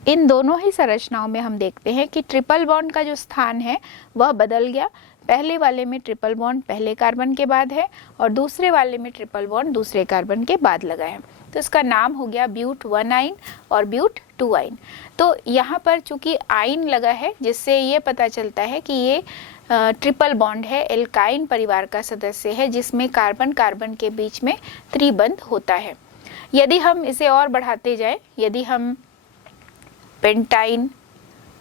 इन दोनों ही संरचनाओं में हम देखते हैं कि ट्रिपल बॉन्ड का जो स्थान है वह बदल गया। पहले वाले में ट्रिपल बॉन्ड पहले कार्बन के बाद है और दूसरे वाले में ट्रिपल बॉन्ड दूसरे कार्बन के बाद लगा है। तो इसका नाम हो गया ब्यूट 1 आइन और ब्यूट 2 आइन। तो यहाँ पर चूंकि आइन लगा है जिससे ये पता चलता है कि ये ट्रिपल बॉन्ड है, एल्काइन परिवार का सदस्य है जिसमें कार्बन कार्बन के बीच में त्रिबंध होता है। यदि हम इसे और बढ़ाते जाएं, यदि हम पेंटाइन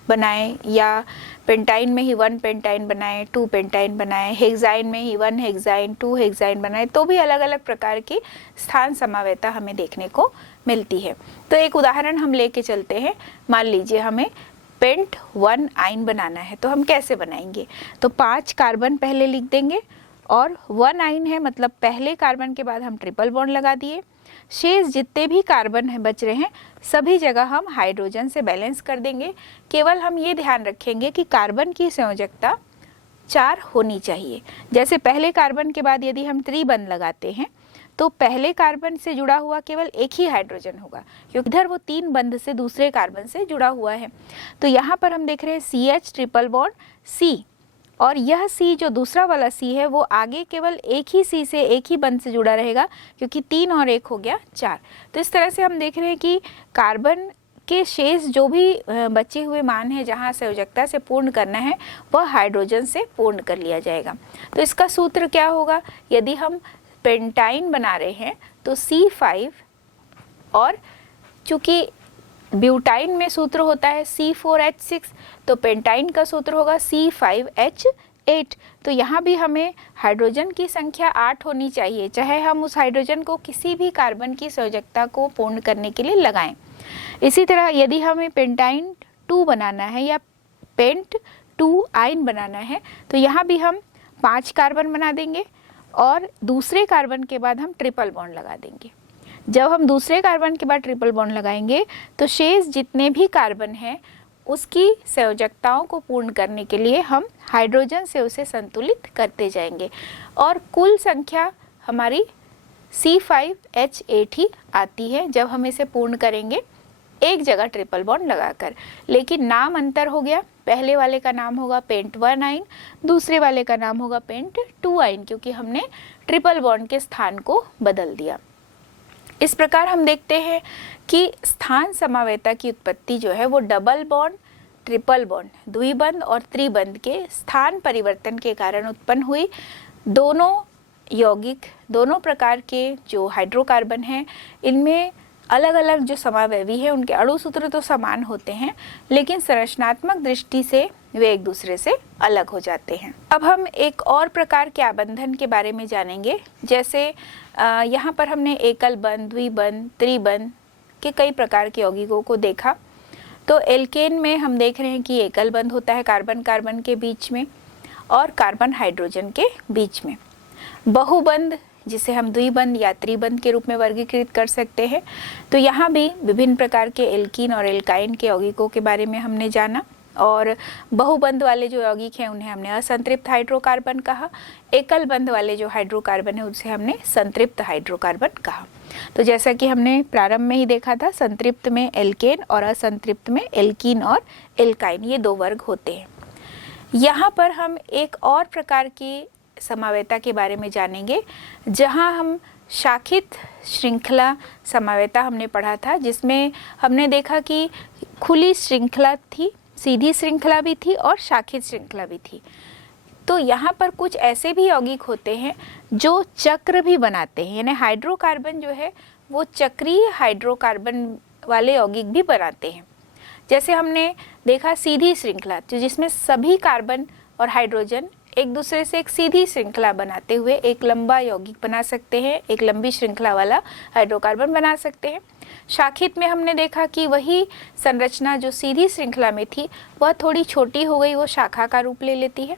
बनाएं या पेंटाइन में ही 1 पेंटाइन बनाएं, 2 पेंटाइन बनाएं, हेक्साइन में ही 1 हेक्साइन, 2 हेक्साइन बनाएं, तो भी अलग अलग प्रकार की स्थान समावेता हमें देखने को मिलती है। तो एक उदाहरण हम लेके चलते हैं। मान लीजिए हमें पेंट 1 आइन बनाना है, तो हम कैसे बनाएंगे? तो 5 कार्बन पहले लिख देंगे और 1 आइन है मतलब पहले कार्बन के बाद हम ट्रिपल बॉन्ड लगा दिए। शेष जितने भी कार्बन है बच रहे हैं सभी जगह हम हाइड्रोजन से बैलेंस कर देंगे। केवल हम ये ध्यान रखेंगे कि कार्बन की संयोजकता 4 होनी चाहिए। जैसे पहले कार्बन के बाद यदि हम त्रिबंध लगाते हैं तो पहले कार्बन से जुड़ा हुआ केवल एक ही हाइड्रोजन होगा क्योंकि इधर वो 3 बंध से दूसरे कार्बन से जुड़ा हुआ है। तो यहाँ पर हम देख रहे हैं CH ट्रिपल बॉन्ड C, और यह C जो दूसरा वाला C है वो आगे केवल एक ही C से एक ही बंध से जुड़ा रहेगा क्योंकि 3 और 1 हो गया 4। तो इस तरह से हम देख रहे हैं कि कार्बन के शेष जो भी बचे हुए मान है जहाँ संयोजकता से पूर्ण करना है वह हाइड्रोजन से पूर्ण कर लिया जाएगा। तो इसका सूत्र क्या होगा? यदि हम पेंटाइन बना रहे हैं तो C5, और चूंकि ब्यूटाइन में सूत्र होता है C4H6 तो पेंटाइन का सूत्र होगा C5H8। तो यहाँ भी हमें हाइड्रोजन की संख्या 8 होनी चाहिए, चाहे हम उस हाइड्रोजन को किसी भी कार्बन की संयोजकता को पूर्ण करने के लिए लगाएं। इसी तरह यदि हमें पेंटाइन 2 बनाना है या पेंट 2 आइन बनाना है तो यहाँ भी हम 5 कार्बन बना देंगे और दूसरे कार्बन के बाद हम ट्रिपल बॉन्ड लगा देंगे। जब हम दूसरे कार्बन के बाद ट्रिपल बॉन्ड लगाएंगे तो शेष जितने भी कार्बन हैं उसकी संयोजकताओं को पूर्ण करने के लिए हम हाइड्रोजन से उसे संतुलित करते जाएंगे और कुल संख्या हमारी C5H8 ही आती है जब हम इसे पूर्ण करेंगे एक जगह ट्रिपल बॉन्ड लगाकर। लेकिन नाम अंतर हो गया, पहले वाले का नाम होगा पेंट 1 आइन, दूसरे वाले का नाम होगा पेंट 2 आइन क्योंकि हमने ट्रिपल बॉन्ड के स्थान को बदल दिया। इस प्रकार हम देखते हैं कि स्थान समावेता की उत्पत्ति जो है वो डबल बॉन्ड, ट्रिपल बॉन्ड, द्विबंध और त्रिबंध के स्थान परिवर्तन के कारण उत्पन्न हुई। दोनों यौगिक, दोनों प्रकार के जो हाइड्रोकार्बन हैं इनमें अलग अलग जो समावयवी है उनके अणु सूत्र तो समान होते हैं लेकिन संरचनात्मक दृष्टि से वे एक दूसरे से अलग हो जाते हैं। अब हम एक और प्रकार के आबंधन के बारे में जानेंगे। जैसे यहाँ पर हमने एकल बंध, द्विबंध, त्रिबंध के कई प्रकार के यौगिकों को देखा। तो एल्केन में हम देख रहे हैं कि एकल बंध होता है कार्बन कार्बन के बीच में और कार्बन हाइड्रोजन के बीच में। बहुबंध जिसे हम द्विबंध या त्रिबंध के रूप में वर्गीकृत कर सकते हैं। तो यहाँ भी विभिन्न प्रकार के एल्कीन और एल्काइन के यौगिकों के बारे में हमने जाना और बहुबंध वाले जो यौगिक हैं उन्हें हमने असंतृप्त हाइड्रोकार्बन कहा। एकल बंध वाले जो हाइड्रोकार्बन है उसे हमने संतृप्त हाइड्रोकार्बन कहा। तो जैसा कि हमने प्रारंभ में ही देखा था, संतृप्त में एल्केन और असंतृप्त में एल्कीन और एल्काइन, ये 2 वर्ग होते हैं। यहाँ पर हम एक और प्रकार की समावेता के बारे में जानेंगे जहां हम शाखित श्रृंखला समावेता हमने पढ़ा था जिसमें हमने देखा कि खुली श्रृंखला थी, सीधी श्रृंखला भी थी और शाखित श्रृंखला भी थी। तो यहाँ पर कुछ ऐसे भी यौगिक होते हैं जो चक्र भी बनाते हैं, यानी हाइड्रोकार्बन जो है वो चक्रीय हाइड्रोकार्बन वाले यौगिक भी बनाते हैं। जैसे हमने देखा सीधी श्रृंखला तो जिसमें सभी कार्बन और हाइड्रोजन एक दूसरे से एक सीधी श्रृंखला बनाते हुए एक लंबा यौगिक बना सकते हैं, एक लंबी श्रृंखला वाला हाइड्रोकार्बन बना सकते हैं। शाखित में हमने देखा कि वही संरचना जो सीधी श्रृंखला में थी वह थोड़ी छोटी हो गई, वो शाखा का रूप ले लेती है।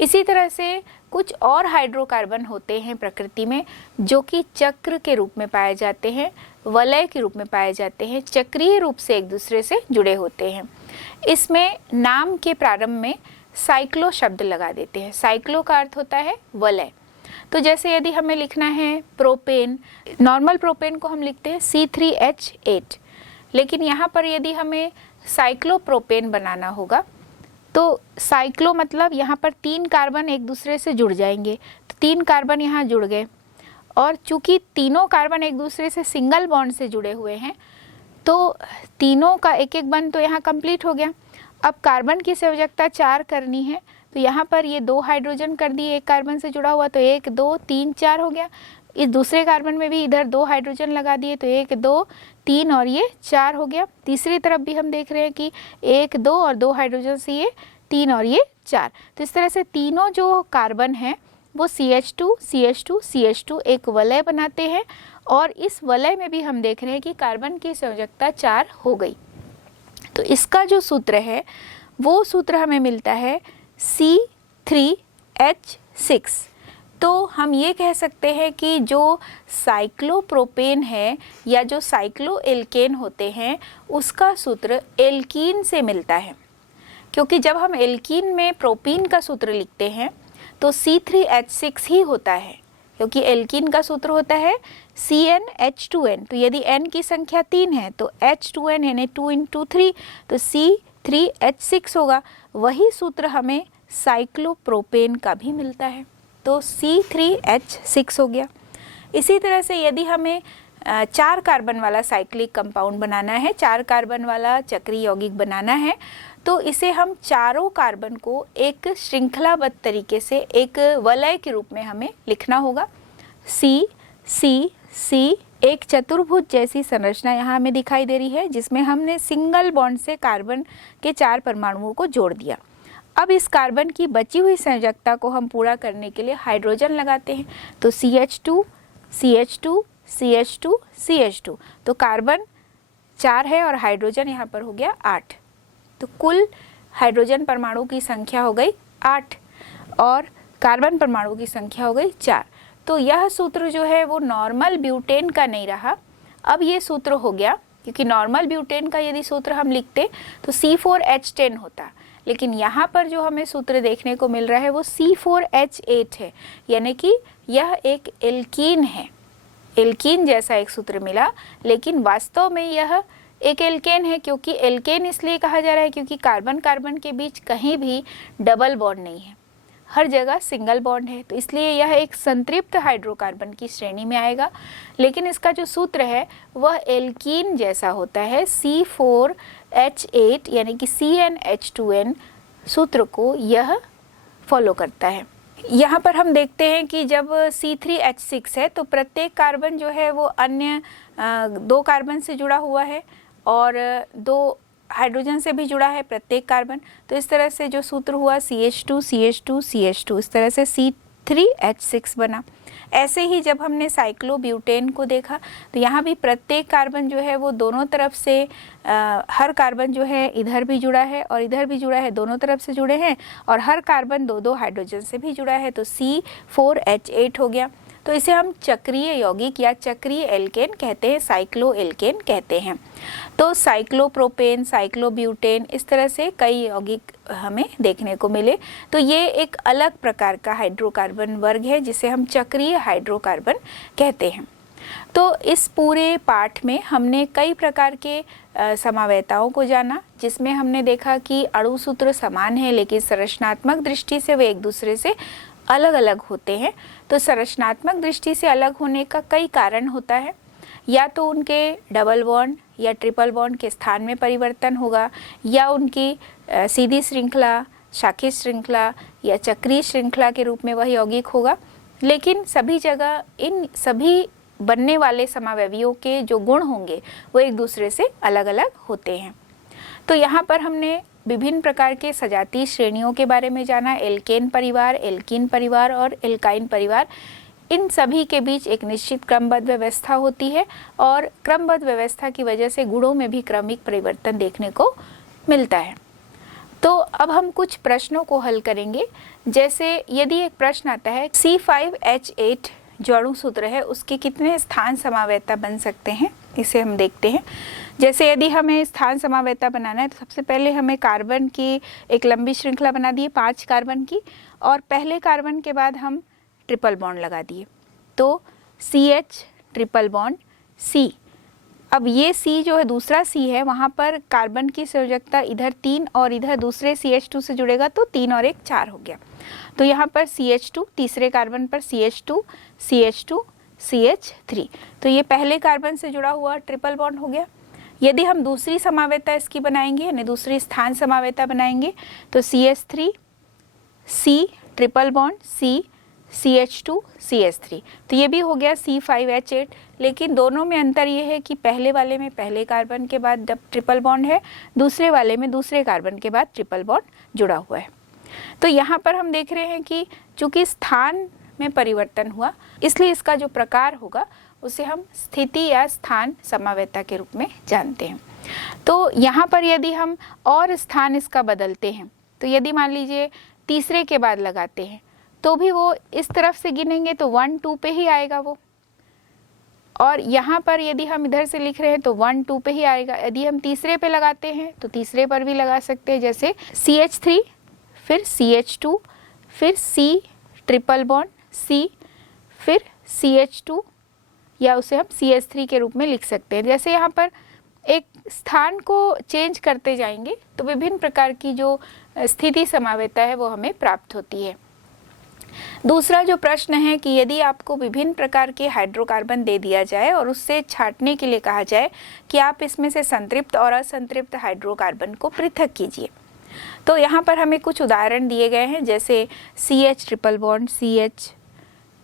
इसी तरह से कुछ और हाइड्रोकार्बन होते हैं प्रकृति में जो कि चक्र के रूप में पाए जाते हैं, वलय के रूप में पाए जाते हैं, चक्रीय रूप से एक दूसरे से जुड़े होते हैं। इसमें नाम के प्रारंभ में साइक्लो शब्द लगा देते हैं। साइक्लो का अर्थ होता है वलय। तो जैसे यदि हमें लिखना है प्रोपेन, नॉर्मल प्रोपेन को हम लिखते हैं C3H8, लेकिन यहाँ पर यदि हमें साइक्लोप्रोपेन बनाना होगा। तो साइक्लो मतलब यहाँ पर 3 कार्बन एक दूसरे से जुड़ जाएंगे, तो 3 कार्बन यहाँ जुड़ गए, और चूंकि तीनों कार्बन एक दूसरे से सिंगल बॉन्ड से जुड़े हुए हैं तो तीनों का एक एक बंध तो यहाँ कंप्लीट हो गया। अब कार्बन की संयोजकता 4 करनी है, तो यहाँ पर ये 2 हाइड्रोजन कर दिए एक कार्बन से जुड़ा हुआ, तो 1 2 3 4 हो गया। इस दूसरे कार्बन में भी इधर 2 हाइड्रोजन लगा दिए, तो 1 2 3 और ये 4 हो गया। तीसरी तरफ भी हम देख रहे हैं कि 1 2 और 2 हाइड्रोजन से ये 3 और ये 4। तो इस तरह से तीनों जो कार्बन हैं वो CH2 CH2 CH2 एक वलय बनाते हैं, और इस वलय में भी हम देख रहे हैं कि कार्बन की संयोजकता 4 हो गई। तो इसका जो सूत्र है वो सूत्र हमें मिलता है C3H6। तो हम ये कह सकते हैं कि जो साइक्लोप्रोपेन है या जो साइक्लोएल्केन होते हैं उसका सूत्र एल्कीन से मिलता है, क्योंकि जब हम एल्कीन में प्रोपीन का सूत्र लिखते हैं तो C3H6 ही होता है, क्योंकि एल्कीन का सूत्र होता है CnH2n। तो यदि n की संख्या 3 है तो H2n यानी 2 × 3 तो C3H6 होगा। वही सूत्र हमें साइक्लोप्रोपेन का भी मिलता है, तो C3H6 हो गया। इसी तरह से यदि हमें 4 कार्बन वाला साइक्लिक कंपाउंड बनाना है, 4 कार्बन वाला चक्रीय यौगिक बनाना है, तो इसे हम चारों कार्बन को एक श्रृंखलाबद्ध तरीके से एक वलय के रूप में हमें लिखना होगा। C C C एक चतुर्भुज जैसी संरचना यहाँ हमें दिखाई दे रही है, जिसमें हमने सिंगल बॉन्ड से कार्बन के 4 परमाणुओं को जोड़ दिया। अब इस कार्बन की बची हुई संयोजकता को हम पूरा करने के लिए हाइड्रोजन लगाते हैं, तो CH2 CH2 CH2 CH2। तो कार्बन 4 है और हाइड्रोजन यहाँ पर हो गया 8, तो कुल हाइड्रोजन परमाणु की संख्या हो गई 8 और कार्बन परमाणु की संख्या हो गई 4। तो यह सूत्र जो है वो नॉर्मल ब्यूटेन का नहीं रहा, अब ये सूत्र हो गया, क्योंकि नॉर्मल ब्यूटेन का यदि सूत्र हम लिखते तो C4H10 होता, लेकिन यहाँ पर जो हमें सूत्र देखने को मिल रहा है वो C4H8 है, यानी कि यह एक एल्कीन है। एल्कीन जैसा एक सूत्र मिला, लेकिन वास्तव में यह एक एल्केन है। क्योंकि एल्केन इसलिए कहा जा रहा है क्योंकि कार्बन कार्बन के बीच कहीं भी डबल बॉन्ड नहीं है, हर जगह सिंगल बॉन्ड है, तो इसलिए यह एक संतृप्त हाइड्रोकार्बन की श्रेणी में आएगा। लेकिन इसका जो सूत्र है वह एल्कीन जैसा होता है, C4H8 यानी कि CnH2n सूत्र को यह फॉलो करता है। यहाँ पर हम देखते हैं कि जब C3H6 है तो प्रत्येक कार्बन जो है वो अन्य 2 कार्बन से जुड़ा हुआ है और 2 हाइड्रोजन से भी जुड़ा है प्रत्येक कार्बन। तो इस तरह से जो सूत्र हुआ CH2 CH2 CH2, इस तरह से C3H6 बना। ऐसे ही जब हमने साइक्लोब्यूटेन को देखा तो यहाँ भी प्रत्येक कार्बन जो है वो दोनों तरफ से हर कार्बन जो है इधर भी जुड़ा है और इधर भी जुड़ा है, दोनों तरफ से जुड़े हैं, और हर कार्बन 2-2 हाइड्रोजन से भी जुड़ा है, तो C4H8 हो गया। तो इसे हम चक्रीय यौगिक या चक्रीय एल्केन कहते हैं, साइक्लो एल्केन कहते हैं। तो साइक्लोप्रोपेन, साइक्लोब्यूटेन, इस तरह से कई यौगिक हमें देखने को मिले। तो ये एक अलग प्रकार का हाइड्रोकार्बन वर्ग है जिसे हम चक्रीय हाइड्रोकार्बन कहते हैं। तो इस पूरे पाठ में हमने कई प्रकार के समावेताओं को जाना, जिसमें हमने देखा कि अणु सूत्र समान है लेकिन संरचनात्मक दृष्टि से वे एक दूसरे से अलग अलग होते हैं। तो संरचनात्मक दृष्टि से अलग होने का कई कारण होता है, या तो उनके डबल बॉन्ड या ट्रिपल बॉन्ड के स्थान में परिवर्तन होगा, या उनकी सीधी श्रृंखला, शाखीय श्रृंखला या चक्रीय श्रृंखला के रूप में वह यौगिक होगा। लेकिन सभी जगह इन सभी बनने वाले समावयवियों के जो गुण होंगे वो एक दूसरे से अलग अलग होते हैं। तो यहाँ पर हमने विभिन्न प्रकार के सजातीय श्रेणियों के बारे में जाना, एल्केन परिवार, एल्कीन परिवार और एल्काइन परिवार। इन सभी के बीच एक निश्चित क्रमबद्ध व्यवस्था होती है और क्रमबद्ध व्यवस्था की वजह से गुणों में भी क्रमिक परिवर्तन देखने को मिलता है। तो अब हम कुछ प्रश्नों को हल करेंगे। जैसे यदि एक प्रश्न आता है C5H8 जो अणु सूत्र है उसके कितने स्थान समावेता बन सकते हैं, इसे हम देखते हैं। जैसे यदि हमें स्थान समावेता बनाना है तो सबसे पहले हमें कार्बन की एक लंबी श्रृंखला बना दी है 5 कार्बन की, और पहले कार्बन के बाद हम ट्रिपल बॉन्ड लगा दिए, तो CH ट्रिपल बॉन्ड C। अब ये C जो है दूसरा C है, वहाँ पर कार्बन की संयोजकता इधर 3 और इधर दूसरे CH2 से जुड़ेगा तो 3 और 1 4 हो गया। तो यहाँ पर CH2, तीसरे कार्बन पर CH2, CH2, CH3, तो ये पहले कार्बन से जुड़ा हुआ ट्रिपल बॉन्ड हो गया। यदि हम दूसरी समावेता इसकी बनाएंगे यानी दूसरी स्थान समावेता बनाएंगे तो CH3, C triple bond, C, CH2, CH3, तो ये भी हो गया C5H8। लेकिन दोनों में अंतर ये है कि पहले वाले में पहले कार्बन के बाद जब ट्रिपल बॉन्ड है, दूसरे वाले में दूसरे कार्बन के बाद ट्रिपल बॉन्ड जुड़ा हुआ है। तो यहाँ पर हम देख रहे हैं कि चूंकि स्थान में परिवर्तन हुआ इसलिए इसका जो प्रकार होगा उसे हम स्थिति या स्थान समावेता के रूप में जानते हैं। तो यहाँ पर यदि हम और स्थान इसका बदलते हैं तो यदि मान लीजिए तीसरे के बाद लगाते हैं तो भी वो इस तरफ से गिनेंगे तो 1 2 पे ही आएगा वो, और यहाँ पर यदि हम इधर से लिख रहे हैं तो 1 2 पे ही आएगा। यदि हम तीसरे पे लगाते हैं तो तीसरे पर भी लगा सकते हैं, जैसे CH3 फिर CH2 फिर C ट्रिपल बॉन्ड C फिर CH2, या उसे हम CH3 के रूप में लिख सकते हैं। जैसे यहाँ पर एक स्थान को चेंज करते जाएंगे तो विभिन्न प्रकार की जो स्थिति समावेता है वो हमें प्राप्त होती है। दूसरा जो प्रश्न है कि यदि आपको विभिन्न प्रकार के हाइड्रोकार्बन दे दिया जाए और उससे छांटने के लिए कहा जाए कि आप इसमें से संतृप्त और असंतृप्त हाइड्रोकार्बन को पृथक कीजिए, तो यहाँ पर हमें कुछ उदाहरण दिए गए हैं, जैसे CH ट्रिपल बॉन्ड CH,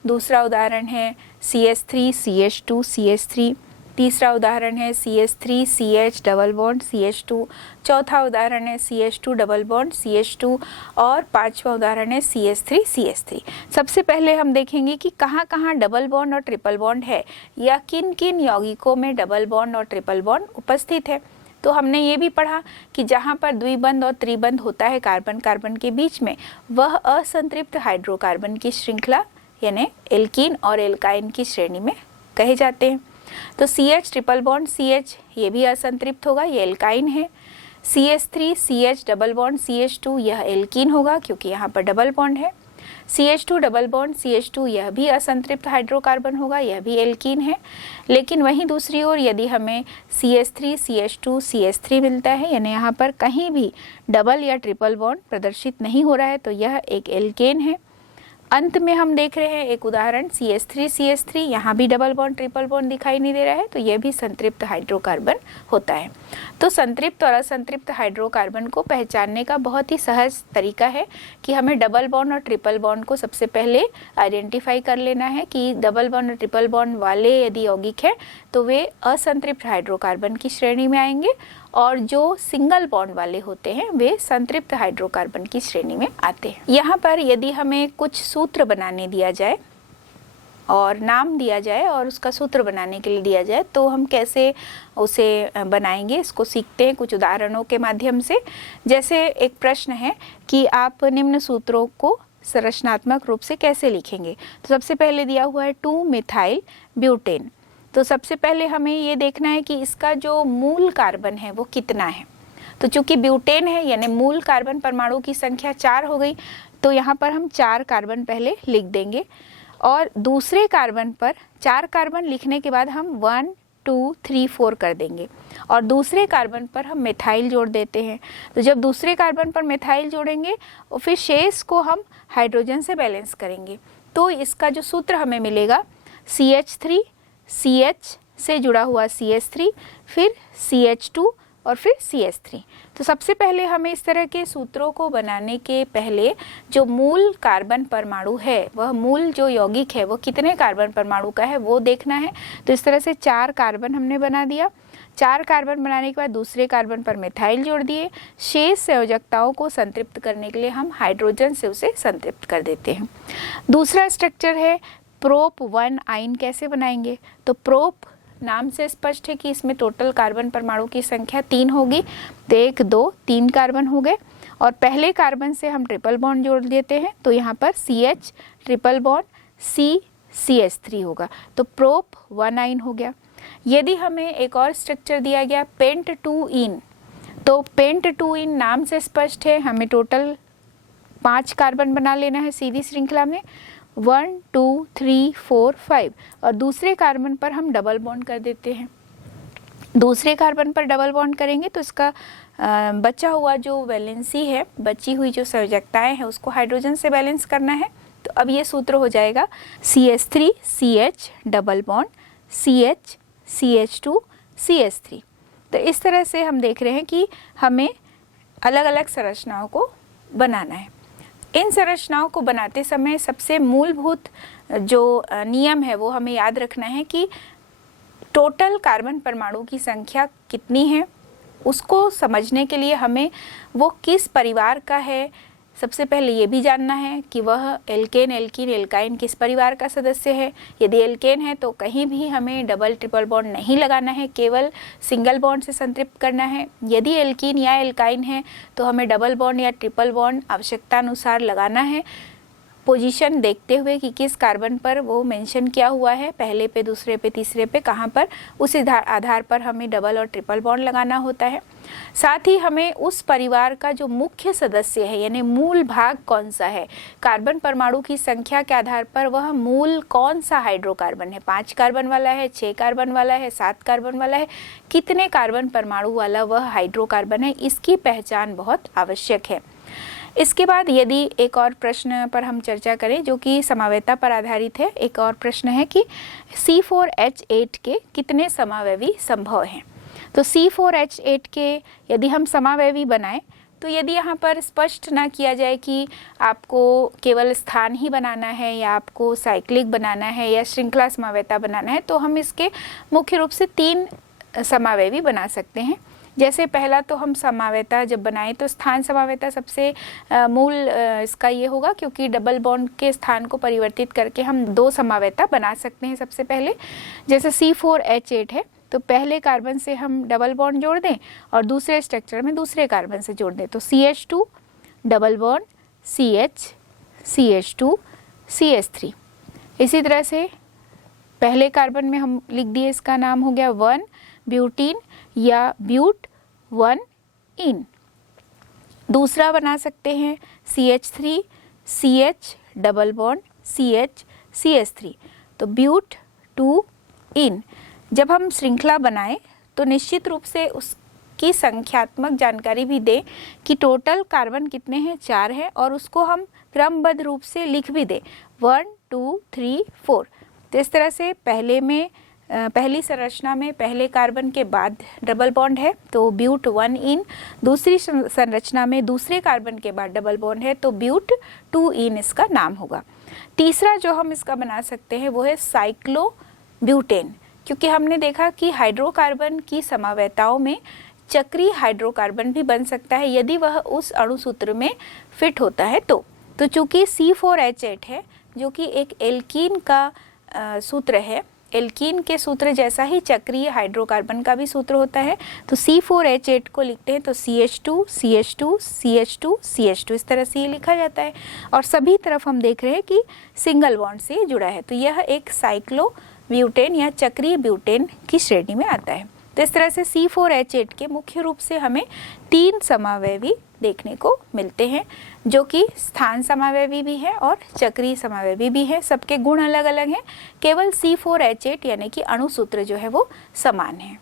दूसरा उदाहरण है CH3 CH2 CH3, तीसरा उदाहरण है CH3 CH double bond CH2, चौथा उदाहरण है CH2 डबल बॉन्ड CH2 और पांचवा उदाहरण है CH3 CH3। सबसे पहले हम देखेंगे कि कहाँ कहाँ डबल बॉन्ड और ट्रिपल बॉन्ड है या किन किन यौगिकों में डबल बॉन्ड और ट्रिपल बॉन्ड उपस्थित है। तो हमने ये भी पढ़ा कि जहाँ पर द्विबंध और त्रिबंध होता है कार्बन कार्बन के बीच में, वह असंतृप्त हाइड्रोकार्बन की श्रृंखला यानी एल्कीन और एल्काइन की श्रेणी में कहे जाते हैं। तो CH ट्रिपल बॉन्ड CH ये भी असंतृप्त होगा, ये एल्काइन है। CH3 CH double bond CH2 यह एल्कीन होगा क्योंकि यहाँ पर डबल बॉन्ड है। CH2 डबल बॉन्ड CH2 यह भी असंतृप्त हाइड्रोकार्बन होगा, यह भी एल्कीन है। लेकिन वहीं दूसरी ओर यदि हमें CH3 CH2 CH3 मिलता है यानी यहाँ पर कहीं भी डबल या ट्रिपल बॉन्ड प्रदर्शित नहीं हो रहा है तो यह एक एल्केन है। अंत में हम देख रहे हैं एक उदाहरण CH3 CH3, यहाँ भी डबल बॉन्ड ट्रिपल बॉन्ड दिखाई नहीं दे रहा है तो यह भी संतृप्त हाइड्रोकार्बन होता है। तो संतृप्त और असंतृप्त हाइड्रोकार्बन को पहचानने का बहुत ही सहज तरीका है कि हमें डबल बॉन्ड और ट्रिपल बॉन्ड को सबसे पहले आइडेंटिफाई कर लेना है कि डबल बॉन्ड और ट्रिपल बॉन्ड वाले यदि यौगिक है तो वे असंतृप्त हाइड्रोकार्बन की श्रेणी में आएंगे और जो सिंगल बॉन्ड वाले होते हैं वे संतृप्त हाइड्रोकार्बन की श्रेणी में आते हैं। यहाँ पर यदि हमें कुछ सूत्र बनाने दिया जाए और नाम दिया जाए और उसका सूत्र बनाने के लिए दिया जाए तो हम कैसे उसे बनाएंगे, इसको सीखते हैं कुछ उदाहरणों के माध्यम से। जैसे एक प्रश्न है कि आप निम्न सूत्रों को संरचनात्मक रूप से कैसे लिखेंगे। तो सबसे पहले दिया हुआ है 2 मिथाइल ब्यूटेन। तो सबसे पहले हमें ये देखना है कि इसका जो मूल कार्बन है वो कितना है। तो चूंकि ब्यूटेन है यानी मूल कार्बन परमाणु की संख्या 4 हो गई, तो यहाँ पर हम 4 कार्बन पहले लिख देंगे और दूसरे कार्बन पर 4 कार्बन लिखने के बाद हम 1 2 3 4 कर देंगे और दूसरे कार्बन पर हम मिथाइल जोड़ देते हैं। तो जब दूसरे कार्बन पर मिथाइल जोड़ेंगे और फिर शेष को हम हाइड्रोजन से बैलेंस करेंगे तो इसका जो सूत्र हमें मिलेगा CH3 CH से जुड़ा हुआ CH3 फिर CH2 और फिर CH3। तो सबसे पहले हमें इस तरह के सूत्रों को बनाने के पहले जो मूल कार्बन परमाणु है, वह मूल जो यौगिक है वो कितने कार्बन परमाणु का है वो देखना है। तो इस तरह से 4 कार्बन हमने बना दिया। 4 कार्बन बनाने के बाद दूसरे कार्बन पर मिथाइल जोड़ दिए। शेष संयोजकताओं को संतृप्त करने के लिए हम हाइड्रोजन से उसे संतृप्त कर देते हैं। दूसरा स्ट्रक्चर है प्रोप 1 आइन। कैसे बनाएंगे? तो प्रोप नाम से स्पष्ट है कि इसमें टोटल कार्बन परमाणु की संख्या 3 होगी। तो 1 2 3 कार्बन हो गए और पहले कार्बन से हम ट्रिपल बॉन्ड जोड़ देते हैं तो यहाँ पर CH triple bond C CH3 होगा। तो प्रोप 1 आइन हो गया। यदि हमें एक और स्ट्रक्चर दिया गया पेंट 2 इन, तो पेंट 2 इन नाम से स्पष्ट है, हमें टोटल 5 कार्बन बना लेना है सीधी श्रृंखला में 1 2 3 4 5 और दूसरे कार्बन पर हम डबल बॉन्ड कर देते हैं। दूसरे कार्बन पर डबल बॉन्ड करेंगे तो इसका बचा हुआ जो वैलेंसी है, बची हुई जो संयोजकताएं हैं उसको हाइड्रोजन से बैलेंस करना है। तो अब ये सूत्र हो जाएगा CH3 CH double bond CH CH2 CH3। तो इस तरह से हम देख रहे हैं कि हमें अलग अलग संरचनाओं को बनाना है। इन संरचनाओं को बनाते समय सबसे मूलभूत जो नियम है वो हमें याद रखना है कि टोटल कार्बन परमाणु की संख्या कितनी है, उसको समझने के लिए हमें वो किस परिवार का है, सबसे पहले ये भी जानना है कि वह एल्केन, एल्कीन, एल्काइन किस परिवार का सदस्य है। यदि एल्केन है तो कहीं भी हमें डबल ट्रिपल बॉन्ड नहीं लगाना है, केवल सिंगल बॉन्ड से संतृप्त करना है। यदि एल्कीन या एल्काइन है तो हमें डबल बॉन्ड या ट्रिपल बॉन्ड आवश्यकता अनुसार लगाना है, पोजीशन देखते हुए कि किस कार्बन पर वो मेंशन किया हुआ है, पहले पे, दूसरे पे, तीसरे पे, कहाँ पर, उस आधार पर हमें डबल और ट्रिपल बॉन्ड लगाना होता है। साथ ही हमें उस परिवार का जो मुख्य सदस्य है यानी मूल भाग कौन सा है, कार्बन परमाणु की संख्या के आधार पर वह मूल कौन सा हाइड्रोकार्बन है, 5 कार्बन वाला है, 6 कार्बन वाला है, 7 कार्बन वाला है, कितने कार्बन परमाणु वाला वह हाइड्रोकार्बन है, इसकी पहचान बहुत आवश्यक है। इसके बाद यदि एक और प्रश्न पर हम चर्चा करें जो कि समावयवता पर आधारित है, एक और प्रश्न है कि C4H8 के कितने समावयवी संभव हैं। तो C4H8 के यदि हम समावयवी बनाएं तो यदि यहाँ पर स्पष्ट ना किया जाए कि आपको केवल स्थान ही बनाना है या आपको साइक्लिक बनाना है या श्रृंखला समावयवता बनाना है, तो हम इसके मुख्य रूप से 3 समावयवी बना सकते हैं। जैसे पहला तो हम समावयवता जब बनाएं तो स्थान समावयवता सबसे मूल इसका ये होगा, क्योंकि डबल बॉन्ड के स्थान को परिवर्तित करके हम 2 समावयवता बना सकते हैं। सबसे पहले जैसे C4H8 है तो पहले कार्बन से हम डबल बॉन्ड जोड़ दें और दूसरे स्ट्रक्चर में दूसरे कार्बन से जोड़ दें, तो CH2 double bond CH CH2 CH3। इसी तरह से पहले कार्बन में हम लिख दिए, इसका नाम हो गया 1 ब्यूटीन या ब्यूट 1 इन। दूसरा बना सकते हैं CH3 CH double bond CH CH3, तो ब्यूट 2 इन। जब हम श्रृंखला बनाएं तो निश्चित रूप से उसकी संख्यात्मक जानकारी भी दें कि टोटल कार्बन कितने हैं, 4 हैं, और उसको हम क्रमबद्ध रूप से लिख भी दें 1 2 3 4। तो इस तरह से पहली संरचना में पहले कार्बन के बाद डबल बॉन्ड है तो ब्यूट 1 इन, दूसरी संरचना में दूसरे कार्बन के बाद डबल बॉन्ड है तो ब्यूट 2 इन इसका नाम होगा। तीसरा जो हम इसका बना सकते हैं वो है साइक्लोब्यूटेन, क्योंकि हमने देखा कि हाइड्रोकार्बन की समावयवताओं में चक्रीय हाइड्रोकार्बन भी बन सकता है यदि वह उस अणुसूत्र में फिट होता है तो चूंकि C4H8 है जो कि एक एल्कीन का सूत्र है, एल्कीन के सूत्र जैसा ही चक्रीय हाइड्रोकार्बन का भी सूत्र होता है, तो C4H8 को लिखते हैं तो CH2 CH2 CH2 CH2 इस तरह से ये लिखा जाता है, और सभी तरफ हम देख रहे हैं कि सिंगल बॉन्ड से जुड़ा है, तो यह एक साइक्लोब्यूटेन या चक्रीय ब्यूटेन की श्रेणी में आता है। तो इस तरह से C4H8 के मुख्य रूप से हमें 3 समावयवी देखने को मिलते हैं, जो कि स्थान समावयवी भी है और चक्रीय समावयवी भी है। सबके गुण अलग अलग हैं, केवल C4H8 यानी कि अणुसूत्र जो है वो समान है।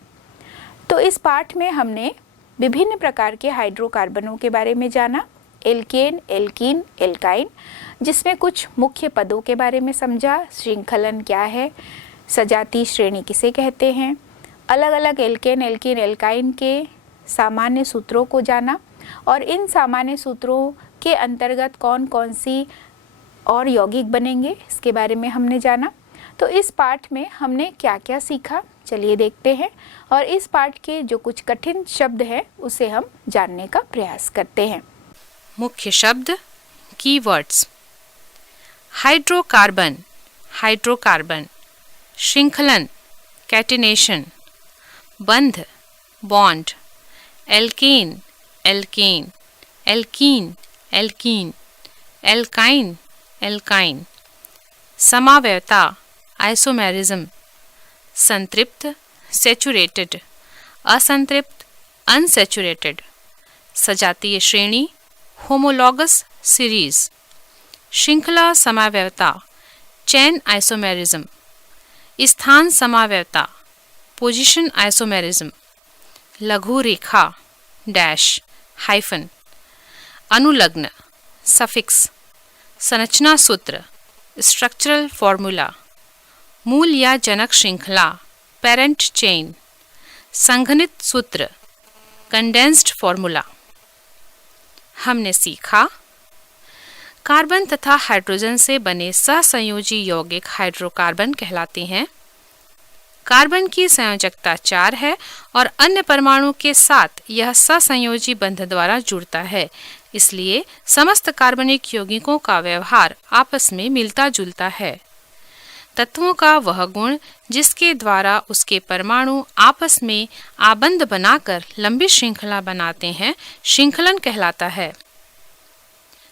तो इस पाठ में हमने विभिन्न प्रकार के हाइड्रोकार्बनों के बारे में जाना, एल्केन, एल्कीन, एल्काइन, जिसमें कुछ मुख्य पदों के बारे में समझा, श्रृंखलन क्या है, सजातीय श्रेणी किसे कहते हैं, अलग अलग एल्केन, एल्कीन, एल्काइन के सामान्य सूत्रों को जाना, और इन सामान्य सूत्रों के अंतर्गत कौन कौन सी और यौगिक बनेंगे इसके बारे में हमने जाना। तो इस पाठ में हमने क्या क्या सीखा, चलिए देखते हैं, और इस पाठ के जो कुछ कठिन शब्द हैं उसे हम जानने का प्रयास करते हैं। मुख्य शब्द, कीवर्ड्स। Hydrocarbon, hydrocarbon. श्रृंखलन, कैटिनेशन। बंध, bond. Alkane, alkane, alkene, alkene, alkyne, alkyne. समावयवता, आइसोमेरिज्म। संतृप्त, सैचुरेटेड। असंतृप्त, अनसैचुरेटेड। सजातीय श्रेणी, होमोलॉगस सीरीज। श्रृंखला समावयवता, चेन आइसोमेरिज्म। स्थान समावयवता, पोजीशन आइसोमेरिज्म। लघु रेखा डैश हाइफन, अनुलग्न सफिक्स, संरचना सूत्र स्ट्रक्चरल फॉर्मूला, मूल या जनक श्रृंखला पेरेंट चेन, संघनित सूत्र कंडेंस्ड फॉर्मूला। हमने सीखा कार्बन तथा हाइड्रोजन से बने सहसंयोजी यौगिक हाइड्रोकार्बन कहलाते हैं। कार्बन की संयोजकता 4 है और अन्य परमाणु के साथ यह सहसंयोजी बंध द्वारा जुड़ता है, इसलिए समस्त कार्बनिक यौगिकों का व्यवहार आपस में मिलता जुलता है। तत्वों का वह गुण जिसके द्वारा उसके परमाणु आपस में आबंध बनाकर लंबी श्रृंखला बनाते हैं, श्रृंखलन कहलाता है।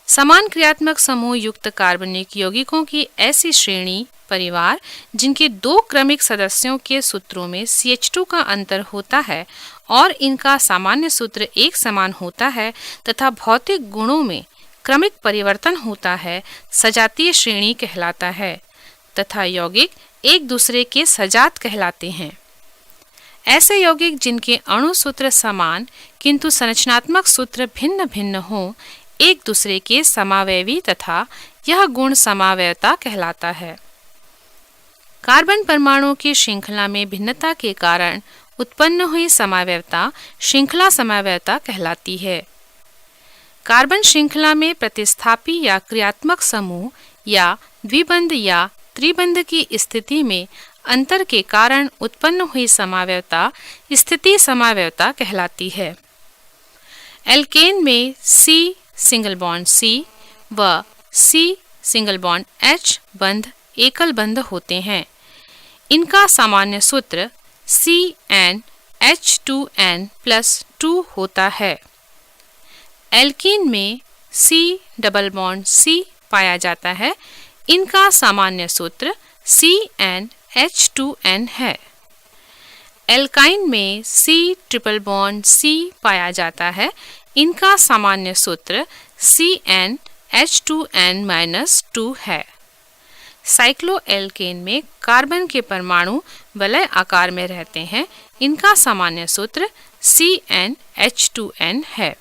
समान क्रियात्मक समूह युक्त कार्बनिक यौगिकों की ऐसी श्रेणी परिवार जिनके 2 क्रमिक सदस्यों के सूत्रों में CH2 का अंतर होता है और इनका सामान्य सूत्र एक समान होता है तथा भौतिक गुणों में क्रमिक परिवर्तन होता है, सजातीय श्रेणी कहलाता है तथा यौगिक एक दूसरे के सजात कहलाते हैं। ऐसे यौगिक जिनके अणु सूत्र समान किंतु संरचनात्मक सूत्र भिन्न भिन्न हों, एक दूसरे के समावयवी तथा यह गुण समावयवता कहलाता है। कार्बन परमाणुओं की श्रृंखला में भिन्नता के कारण उत्पन्न हुई समावयवता श्रृंखला समावयवता कहलाती है। कार्बन श्रृंखला में प्रतिस्थापी या क्रियात्मक समूह या द्विबंध या त्रिबंध की स्थिति में अंतर के कारण उत्पन्न हुई समावयवता स्थिति समावयवता कहलाती है। एल्केन में C सिंगल बॉन्ड C व C सिंगल बॉन्ड H बंध एकल बंध होते हैं। इनका सामान्य सूत्र CnH2n+2 होता है। एल्कीन में C डबल बॉन्ड C पाया जाता है। इनका सामान्य सूत्र CnH2n है। एल्काइन में C ट्रिपल बॉन्ड C पाया जाता है। इनका सामान्य सूत्र CnH2n-2 है। साइक्लोएल्केन में कार्बन के परमाणु वलय आकार में रहते हैं। इनका सामान्य सूत्र CnH2n है।